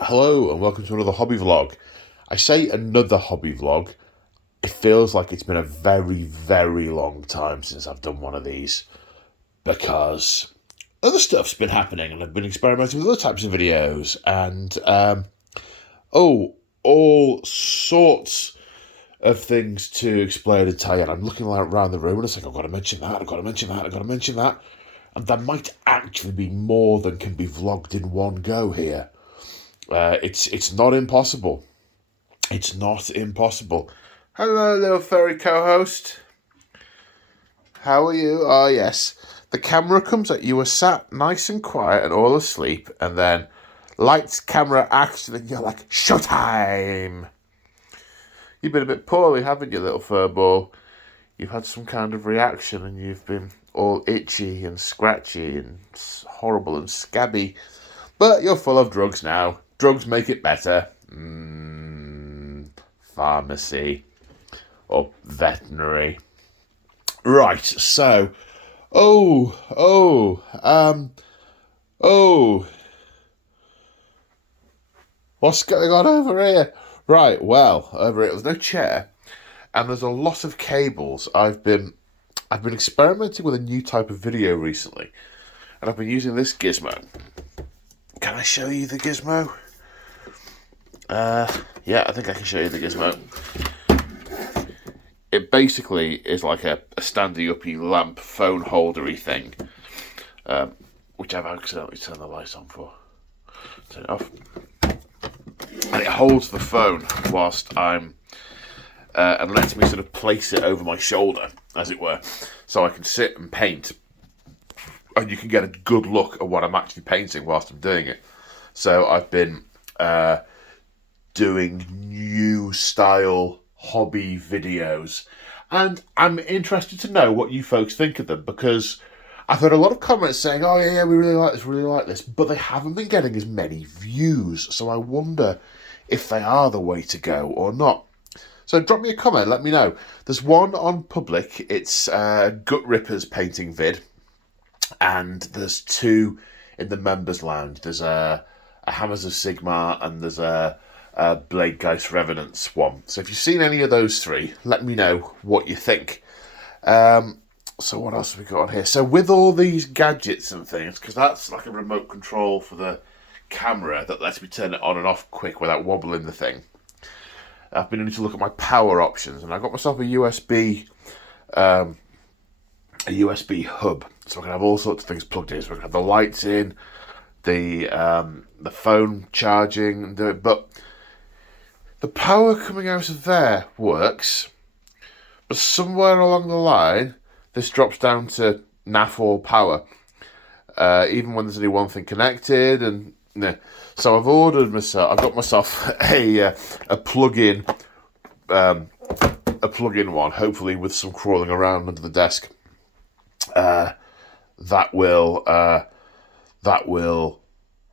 Hello and welcome to another hobby vlog. I say another hobby vlog. It feels like it's been a very, very long time since I've done one of these because other stuff's been happening and I've been experimenting with other types of videos and all sorts of things to explain and tell you. And I'm looking around the room and it's like, I've got to mention that, I've got to mention that, I've got to mention that. And there might actually be more than can be vlogged in one go here. It's not impossible. It's not impossible. Hello, little furry co-host. How are you? Oh, yes. The camera comes at you are sat nice and quiet and all asleep, and then lights, camera, action, and you're like, showtime! You've been a bit poorly, haven't you, little furball? You've had some kind of reaction and you've been all itchy and scratchy and horrible and scabby. But you're full of drugs now. Drugs make it better. Pharmacy. Or veterinary. Right, so. What's going on over here? Right, well, over here, there's no chair. And there's a lot of cables. I've been experimenting with a new type of video recently. And I've been using this gizmo. Can I show you the gizmo? Yeah, I think I can show you the gizmo. It basically is like a standy-uppy lamp phone holdery thing, which I've accidentally turned the light on for. Turn it off. And it holds the phone whilst I'm, and lets me sort of place it over my shoulder, as it were, so I can sit and paint. And you can get a good look at what I'm actually painting whilst I'm doing it. So I've been doing new style hobby videos, and I'm interested to know what you folks think of them, because I've heard a lot of comments saying, oh yeah, we really like this, but they haven't been getting as many views, so I wonder if they are the way to go or not. So drop me a comment, let me know. There's one on public, it's Gut Ripper's painting vid, and there's two in the members lounge. There's a Hammers of Sigmar and there's a Blighlords Revenants one. So if you've seen any of those three, let me know what you think. So what else have we got on here? So with all these gadgets and things, because that's like a remote control for the camera that lets me turn it on and off quick without wobbling the thing. I've been needing to look at my power options, and I got myself a USB hub, so I can have all sorts of things plugged in. So I can have the lights in, the phone charging, and do it. But the power coming out of there works, but somewhere along the line, this drops down to naff all power, even when there's only one thing connected. And so I've got myself a plug-in, one, hopefully with some crawling around under the desk. That will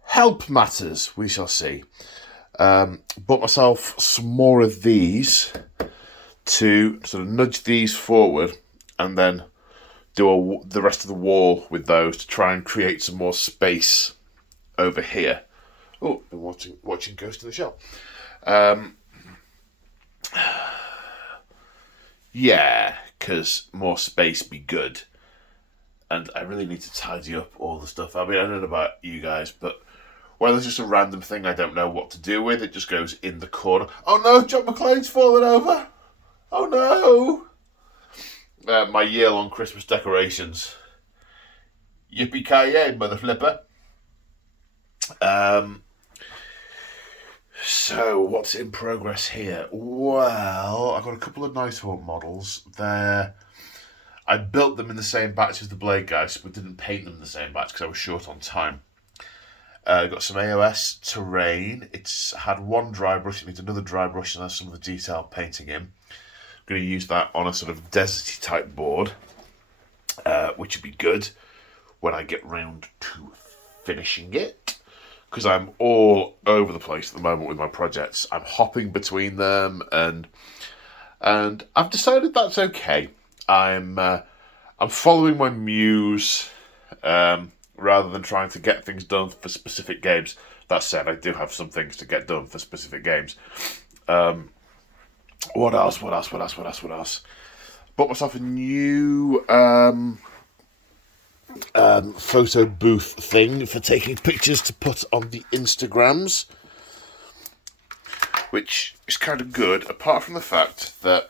help matters. We shall see. Bought myself some more of these to sort of nudge these forward, and then do the rest of the wall with those to try and create some more space over here. Oh, been watching Ghost in the Shell. Yeah, because more space be good. And I really need to tidy up all the stuff. I mean, I don't know about you guys, but when there's just a random thing I don't know what to do with, it just goes in the corner. Oh no, John McClane's fallen over. Oh no. My year-long Christmas decorations. Yippee-ki-yay, mother flipper. So, what's in progress here? Well, I've got a couple of Nighthawk models. I built them in the same batch as the Blade Guys, but didn't paint them in the same batch because I was short on time. Got some AOS terrain. It's had one dry brush, it needs another dry brush, and there's some of the detail painting in. I'm going to use that on a sort of deserty type board, which would be good when I get round to finishing it, because I'm all over the place at the moment with my projects. I'm hopping between them, and I've decided that's okay. I'm following my muse, rather than trying to get things done for specific games. That said, I do have some things to get done for specific games. What else? Bought myself a new photo booth thing for taking pictures to put on the Instagrams, which is kind of good, apart from the fact that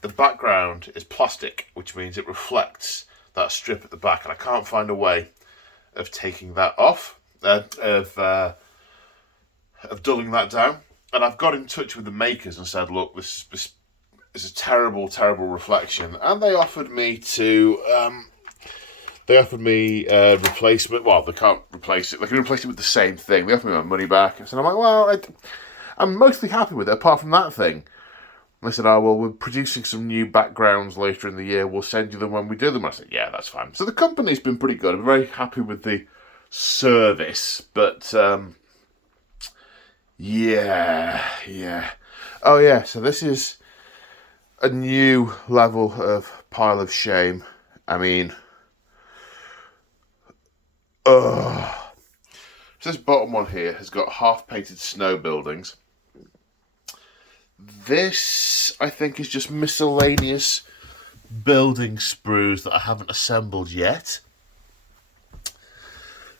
the background is plastic, which means it reflects that strip at the back, and I can't find a way of taking that off, of dulling that down. And I've got in touch with the makers and said, look, this is a terrible, terrible reflection, and they offered me replacement. Well, they can't replace it. They can replace it with the same thing. They offered me my money back. So I'm like, well, I'm mostly happy with it, apart from that thing. And they said, oh, well, we're producing some new backgrounds later in the year. We'll send you them when we do them. I said, yeah, that's fine. So the company's been pretty good. I'm very happy with the service. But, yeah. Oh, yeah, so this is a new level of pile of shame. I mean, so this bottom one here has got half-painted snow buildings. This, I think, is just miscellaneous building sprues that I haven't assembled yet.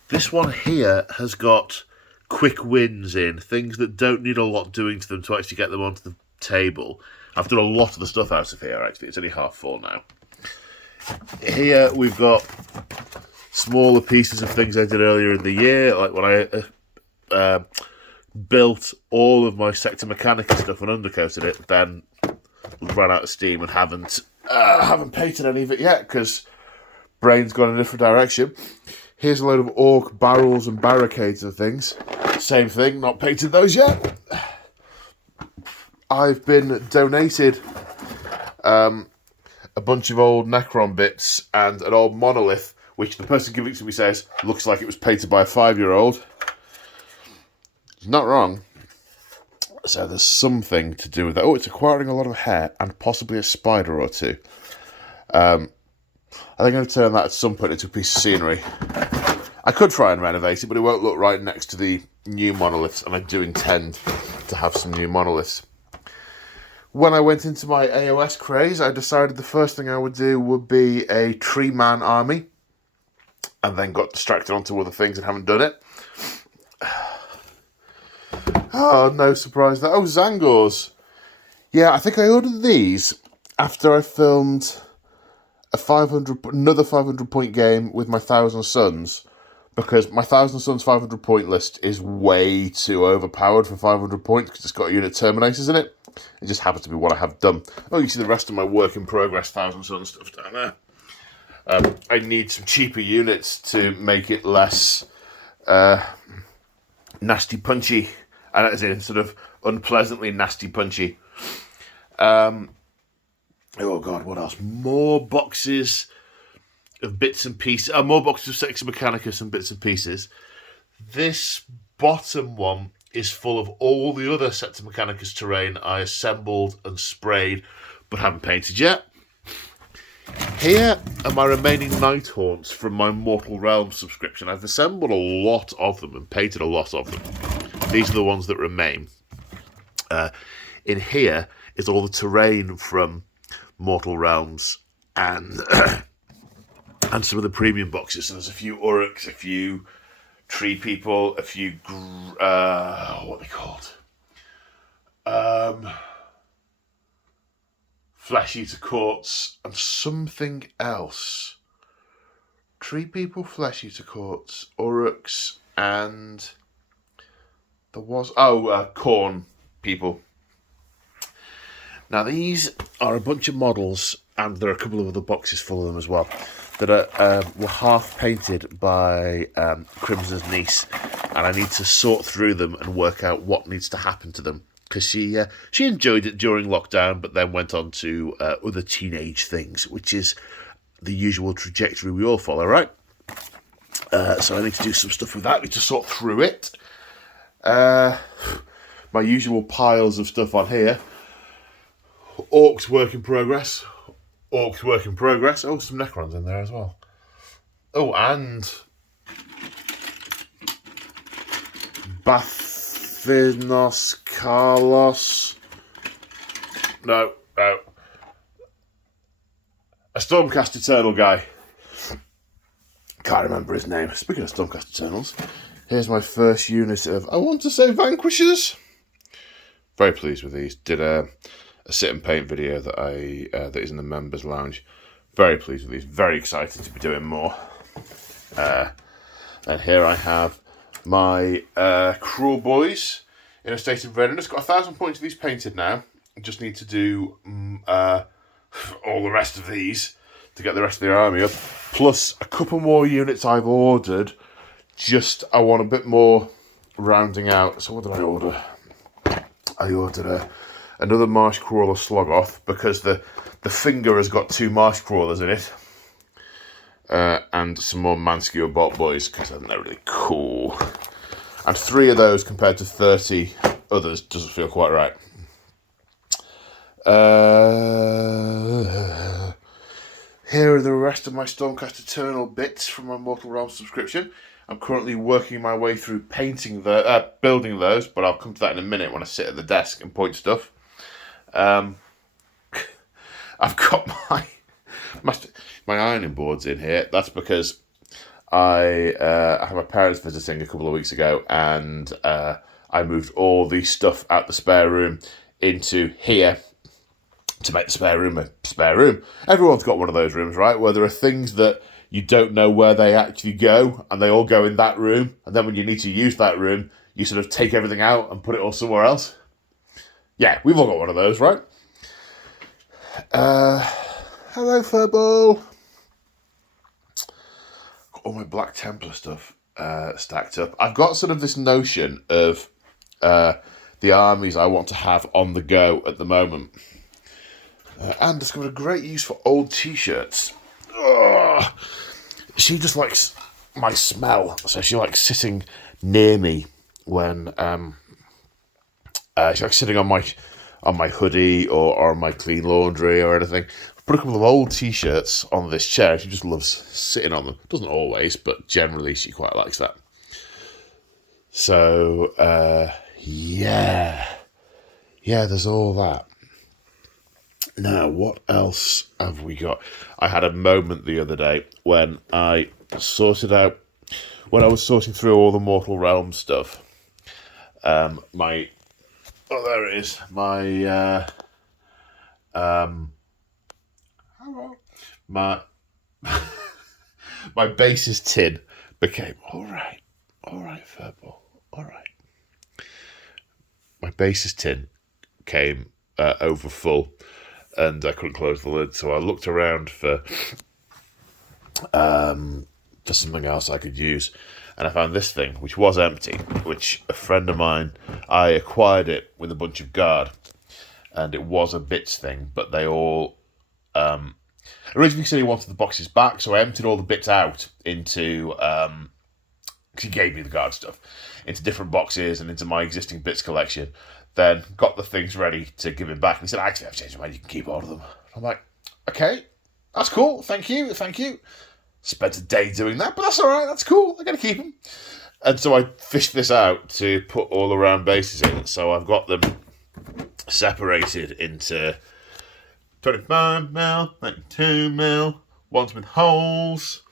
This one here has got quick wins in, things that don't need a lot doing to them to actually get them onto the table. I've done a lot of the stuff out of here, actually. It's only half full now. Here we've got smaller pieces of things I did earlier in the year, like when I built all of my Sector Mechanica stuff and undercoated it, then ran out of steam and haven't painted any of it yet because brain's gone in a different direction. Here's a load of orc barrels and barricades and things. Same thing, not painted those yet. I've been donated a bunch of old Necron bits and an old monolith, which the person giving it to me says looks like it was painted by a 5-year-old. He's not wrong. So there's something to do with that. Oh, it's acquiring a lot of hair and possibly a spider or two. I think I'm going to turn that at some point into a piece of scenery. I could try and renovate it, but it won't look right next to the new monoliths, and I do intend to have some new monoliths. When I went into my AOS craze, I decided the first thing I would do would be a tree man army, and then got distracted onto other things and haven't done it. Oh, no surprise there. Oh, Zangors. Yeah, I think I ordered these after I filmed another 500 point game with my 1,000 Suns, because my 1,000 Suns 500 point list is way too overpowered for 500 points because it's got unit terminators in it. It just happens to be what I have done. Oh, you see the rest of my work in progress 1,000 Suns stuff down there. I need some cheaper units to make it less nasty punchy, and as in sort of unpleasantly nasty punchy. Oh god, what else? More boxes of bits and pieces. More boxes of Sector Mechanicus and bits and pieces. This bottom one is full of all the other Sector Mechanicus terrain I assembled and sprayed but haven't painted yet. Here are my remaining Night Haunts from my Mortal Realms subscription. I've assembled a lot of them and painted a lot of them. These are the ones that remain. In here is all the terrain from Mortal Realms and and some of the premium boxes. So there's a few Uruks, a few Tree People, a few what are they called? Flesh Eater Courts and something else. Tree People, Flesh Eater Courts, Uruks, and there was Corn People. Now these are a bunch of models, and there are a couple of other boxes full of them as well, that were half painted by Crimson's niece, and I need to sort through them and work out what needs to happen to them, because she enjoyed it during lockdown, but then went on to other teenage things, which is the usual trajectory we all follow, right? So I need to do some stuff with that. I need to sort through it. My usual piles of stuff on here. Orcs work in progress. Orcs work in progress. Oh, some Necrons in there as well. Bathinos Carlos. No. A Stormcast Eternal guy. Can't remember his name. Speaking of Stormcast Eternals, here's my first unit of, I want to say, Vanquishers. Very pleased with these. Did a sit and paint video that that is in the members lounge. Very pleased with these. Very excited to be doing more. And here I have my Cruel Boys in a state of readiness. Got 1,000 points of these painted now. Just need to do all the rest of these to get the rest of the army up. Plus a couple more units I've ordered. Just, I want a bit more rounding out. So what did I order? I ordered another Marsh Crawler Slogoth because the finger has got 2 Marsh Crawlers in it. And some more Manskewer Bot Boys because they're really cool. And 3 of those compared to 30 others doesn't feel quite right. Here are the rest of my Stormcast Eternal bits from my Mortal Realms subscription. I'm currently working my way through building those, but I'll come to that in a minute when I sit at the desk and point stuff. I've got my ironing boards in here. That's because I had my parents visiting a couple of weeks ago, and I moved all the stuff out the spare room into here to make the spare room a spare room. Everyone's got one of those rooms, right, where there are things that you don't know where they actually go, and they all go in that room, and then when you need to use that room, you sort of take everything out and put it all somewhere else. Yeah, we've all got one of those, right? Hello, Furball. Got all my Black Templar stuff stacked up. I've got sort of this notion of the armies I want to have on the go at the moment. And discovered a great use for old t-shirts. Ugh. She just likes my smell, so she likes sitting near me when she likes sitting on my hoodie or on my clean laundry or anything. Put a couple of old t-shirts on this chair. She just loves sitting on them. Doesn't always, but generally she quite likes that. So yeah, there's all that. Now, what else have we got? I had a moment the other day when I was sorting through all the Mortal Realms stuff. There it is. My my bases tin became all right, Furball, all right. My bases tin came over full. And I couldn't close the lid, so I looked around for something else I could use, and I found this thing, which was empty. Which a friend of mine, I acquired it with a bunch of guard, and it was a bits thing. But they all originally said he wanted the boxes back, so I emptied all the bits out into because he gave me the guard stuff into different boxes and into my existing bits collection. Then got the things ready to give him back. And he said, actually, I've changed my mind. You can keep all of them. I'm like, okay, that's cool. Thank you. Spent a day doing that, but that's all right. That's cool. I got to keep them. And so I fished this out to put all around bases in. So I've got them separated into 25mm, 92mm, ones with holes,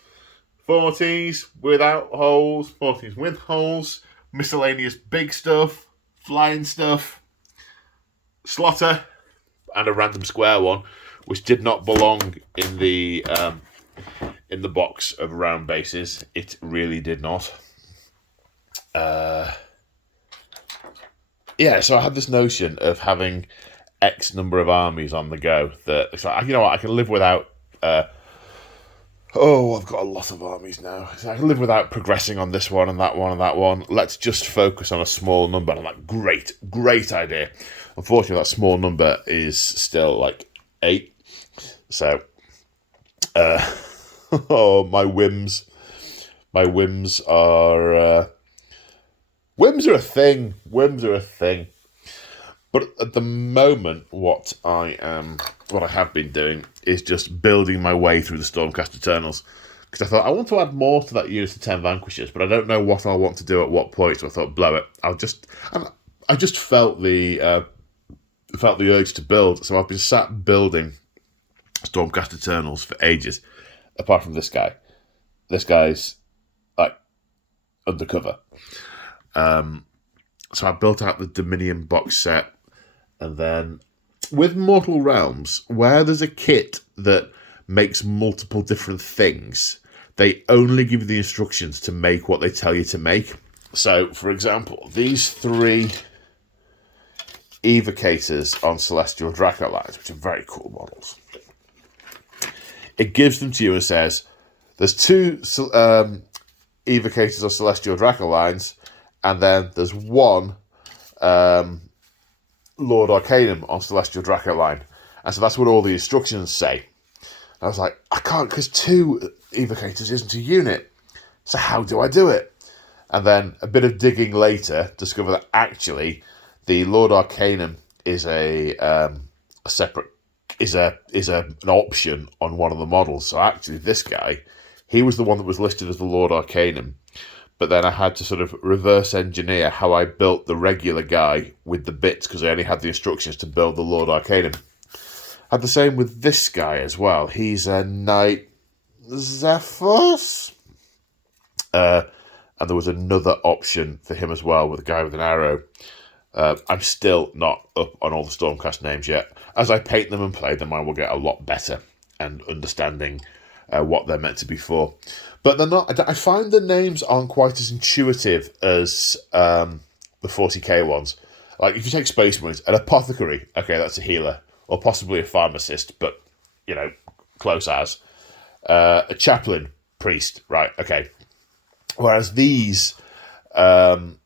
40s without holes, 40s with holes, miscellaneous big stuff, flying stuff, slotter, and a random square one, which did not belong in the box of round bases. It really did not. So I had this notion of having X number of armies on the go that it's like, you know what, I can live without. I've got a lot of armies now. So I can live without progressing on this one and that one and that one. Let's just focus on a small number. And I'm like, great idea. Unfortunately, that small number is still like 8. So, my whims are a thing. Whims are a thing. But at the moment, what I have been doing is just building my way through the Stormcast Eternals, because I thought I want to add more to that unit of 10 Vanquishers, but I don't know what I want to do at what point. So I thought, blow it. I just felt the urge to build. So I've been sat building Stormcast Eternals for ages. Apart from this guy. This guy's like undercover. So I built out the Dominion box set, and then with Mortal Realms, where there's a kit that makes multiple different things, they only give you the instructions to make what they tell you to make. So, for example, these 3 evocators on Celestial Draco lines, which are very cool models, it gives them to you and says, there's 2 evocators on Celestial Draco lines, and then there's 1 Lord Arcanum on Celestial Draco line. And so that's what all the instructions say. I was like, I can't, because 2 evocators isn't a unit. So how do I do it? And then a bit of digging later, discover that actually the Lord Arcanum is an option on one of the models. So actually this guy, he was the one that was listed as the Lord Arcanum. But then I had to sort of reverse engineer how I built the regular guy with the bits, because I only had the instructions to build the Lord Arcanum. Had the same with this guy as well. He's a Knight Zephos. And there was another option for him as well, with a guy with an arrow. I'm still not up on all the Stormcast names yet. As I paint them and play them, I will get a lot better and understanding what they're meant to be for. But they're not. I find the names aren't quite as intuitive as the 40k ones. Like, if you take Space Marines, an Apothecary, okay, that's a healer. Or possibly a Pharmacist, but, you know, close as. A Chaplain, Priest, right, okay. Whereas these, the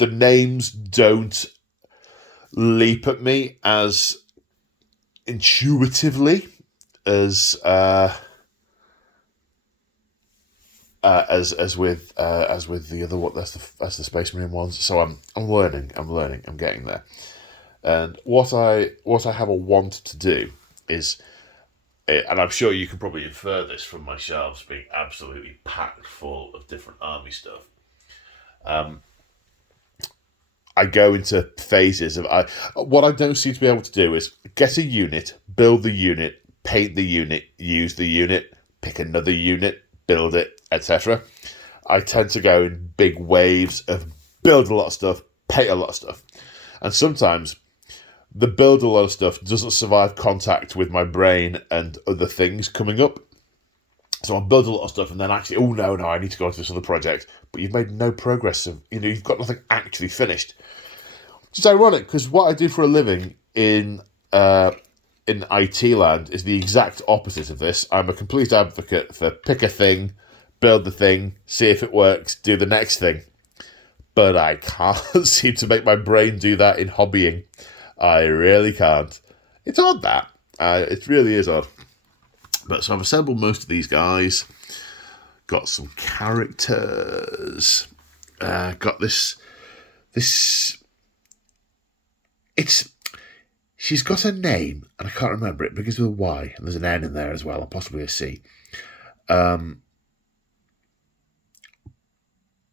names don't leap at me as intuitively as with the other one. That's the Space Marine ones. So I'm learning, I'm getting there. And what I have a want to do is, and I'm sure you can probably infer this from my shelves being absolutely packed full of different army stuff. I go into phases of what I don't seem to be able to do is get a unit, build the unit, paint the unit, use the unit, pick another unit, build it, etc. I tend to go in big waves of build a lot of stuff, paint a lot of stuff. And sometimes the build a lot of stuff doesn't survive contact with my brain and other things coming up. So I'll build a lot of stuff and then actually, oh no, I need to go on to this other project. But you've made no progress. You've got nothing actually finished. Which is ironic, because what I do for a living in IT land is the exact opposite of this. I'm a complete advocate for pick a thing, build the thing, see if it works, do the next thing. But I can't seem to make my brain do that in hobbying. I really can't. It's odd, that. It really is odd. But so I've assembled most of these guys. Got some characters. Got this. She's got a name, and I can't remember it, because of a Y, and there's an N in there as well, and possibly a C.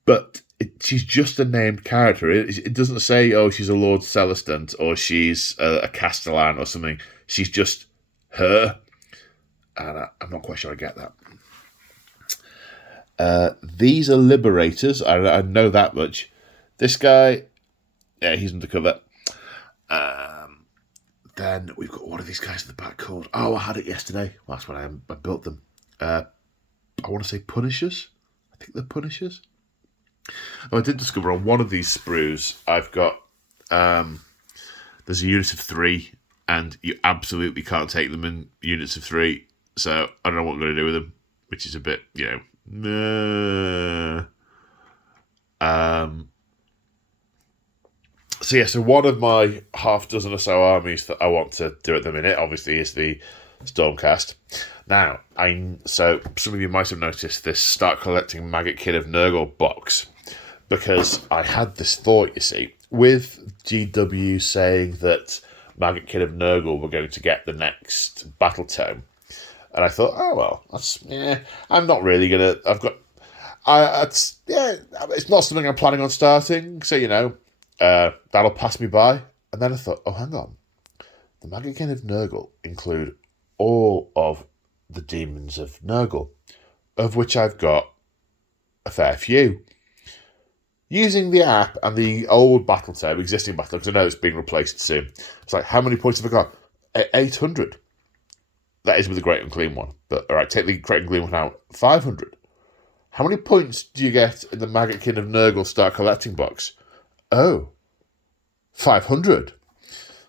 But she's just a named character. It doesn't say, oh, she's a Lord Celestant, or she's a Castellan, or something. She's just her. And I'm not quite sure I get that. These are Liberators. I know that much. This guy, yeah, he's undercover. Then we've got one of these guys in the back called... Oh, I had it yesterday. Well, that's when I built them. I want to say Punishers. I think they're Punishers. Oh, I did discover on one of these sprues, I've got... there's a unit of 3, and you absolutely can't take them in units of 3. So I don't know what I'm going to do with them, which is a bit, So one of my half dozen or so armies that I want to do at the minute, obviously, is the Stormcast. Now, so some of you might have noticed this Start Collecting Maggotkin of Nurgle box, because I had this thought, you see, with GW saying that Maggotkin of Nurgle were going to get the next battle tome. And I thought, oh well, I'm not really gonna. It's not something I'm planning on starting. So that'll pass me by. And then I thought, oh hang on, the Maggotkin of Nurgle include all of the demons of Nurgle, of which I've got a fair few. Using the app and the old battle tab, existing battle, because I know it's being replaced soon. It's like, how many points have I got? 800. That is with the Great Unclean one. But, all right, take the Great Unclean one out. 500. How many points do you get in the Maggotkin of Nurgle Start Collecting box? Oh, 500.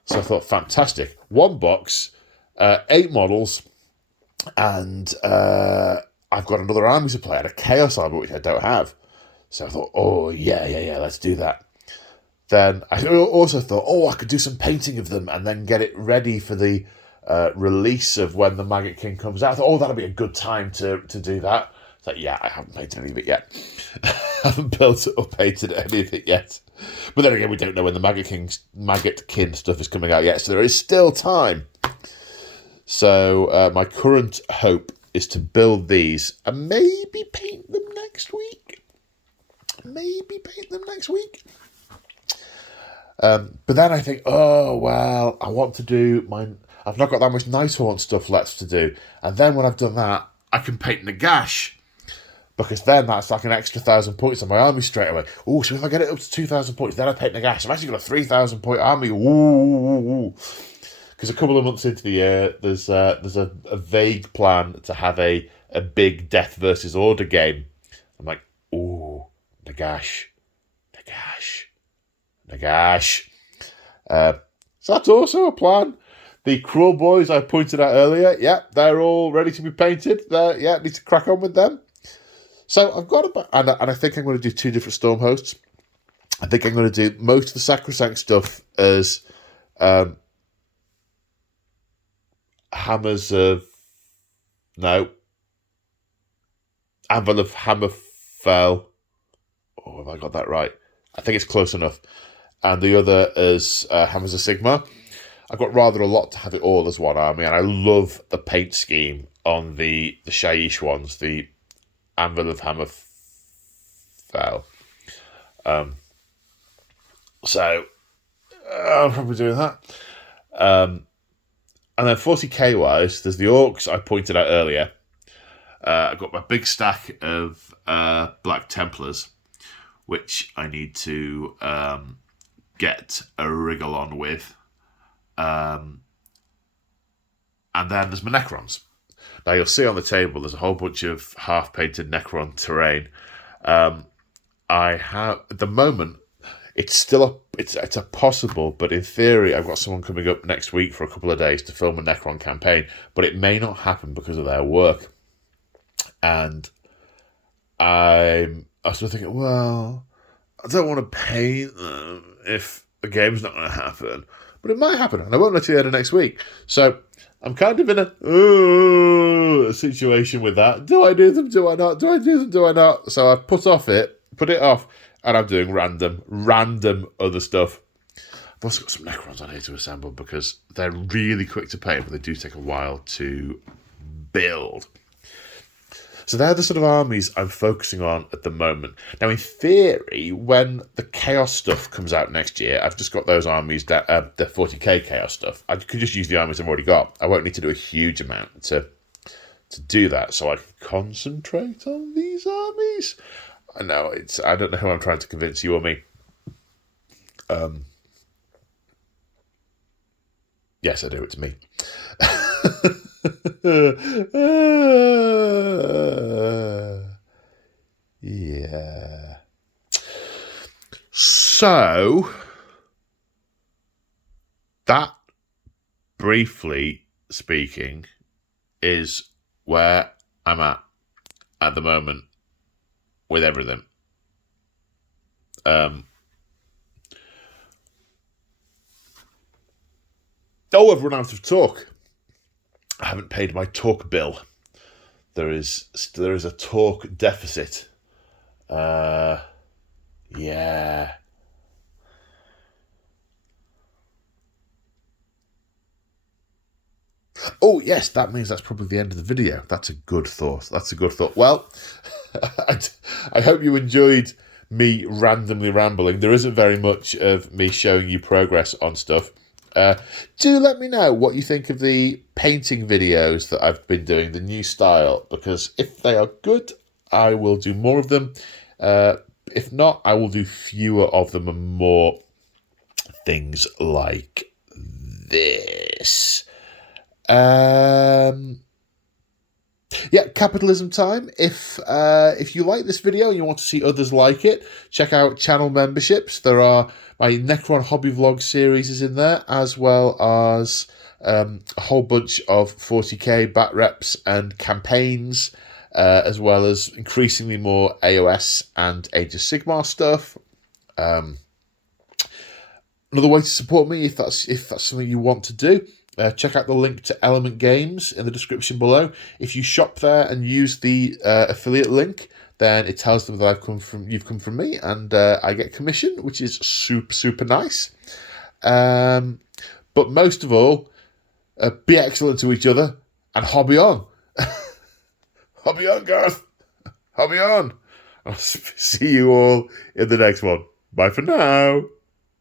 So I thought, fantastic. One box, 8 models, and I've got another army to play. I had a Chaos army, which I don't have. So I thought, oh, yeah, let's do that. Then I also thought, I could do some painting of them and then get it ready for the release of when the Maggotkin comes out. I thought, that'll be a good time to do that. It's like, yeah, I haven't painted any of it yet. I haven't built it or painted any of it yet. But then again, we don't know when the Maggotkin stuff is coming out yet, so there is still time. So my current hope is to build these and maybe paint them next week. But then I think, I want to do mine. I've not got that much Nighthaunt stuff left to do. And then when I've done that, I can paint Nagash. Because then that's like an extra 1,000 points on my army straight away. Oh, so if I get it up to 2,000 points, then I paint Nagash. I've actually got a 3,000 point army. Ooh. Because a couple of months into the year, there's a vague plan to have a big Death versus Order game. I'm like, ooh, Nagash. So that's also a plan. The Cruel Boys I pointed out earlier, they're all ready to be painted. Need to crack on with them. So I've got and I think I'm going to do 2 different Storm hosts. I think I'm going to do most of the Sacrosanct stuff as Anvil of Hammerfell. Oh, have I got that right? I think it's close enough. And the other is Hammers of Sigmar. I've got rather a lot to have it all as one army, and I love the paint scheme on the Shaiish ones, the Anvil of Hammerfell. So I'm probably doing that. And then 40k wise, there's the Orcs I pointed out earlier. I've got my big stack of Black Templars, which I need to get a wriggle on with. And then there's my Necrons. Now you'll see on the table there's a whole bunch of half-painted Necron Terrain. I have, at the moment, it's a possible, but in theory I've got someone coming up next week for a couple of days to film a Necron campaign, but it may not happen because of their work. And I was thinking, I don't want to paint them if the game's not going to happen. But it might happen, and I won't let you know next week. So I'm kind of in a situation with that. Do I do them? Do I not? Do I do them? Do I not? So I've put it off, and I'm doing random other stuff. I've also got some Necrons on here to assemble because they're really quick to paint, but they do take a while to build. So they're the sort of armies I'm focusing on at the moment. Now, in theory, when the Chaos stuff comes out next year, I've just got those armies, the 40k Chaos stuff. I could just use the armies I've already got. I won't need to do a huge amount to do that, so I can concentrate on these armies. I know, I don't know who I'm trying to convince, you or me. Yes, I do, it's me. Yeah. So that, briefly speaking, is where I'm at the moment with everything. I've run out of talk. I haven't paid my talk bill. There is a talk deficit. Yeah. Oh, yes, that means that's probably the end of the video. That's a good thought. Well, I hope you enjoyed me randomly rambling. There isn't very much of me showing you progress on stuff. Do let me know what you think of the painting videos that I've been doing, the new style, because if they are good, I will do more of them. If not, I will do fewer of them and more things like this. Capitalism time. If you like this video and you want to see others like it, check out channel memberships. There are my Necron hobby vlog series is in there, as well as a whole bunch of 40k bat reps and campaigns, as well as increasingly more AOS and Age of Sigmar stuff. Another way to support me, if that's something you want to do, check out the link to Element Games in the description below. If you shop there and use the affiliate link, then it tells them that you've come from me, and I get commission, which is super nice. But most of all, be excellent to each other and hobby on. Hobby on, Garth. Hobby on. I'll see you all in the next one. Bye for now.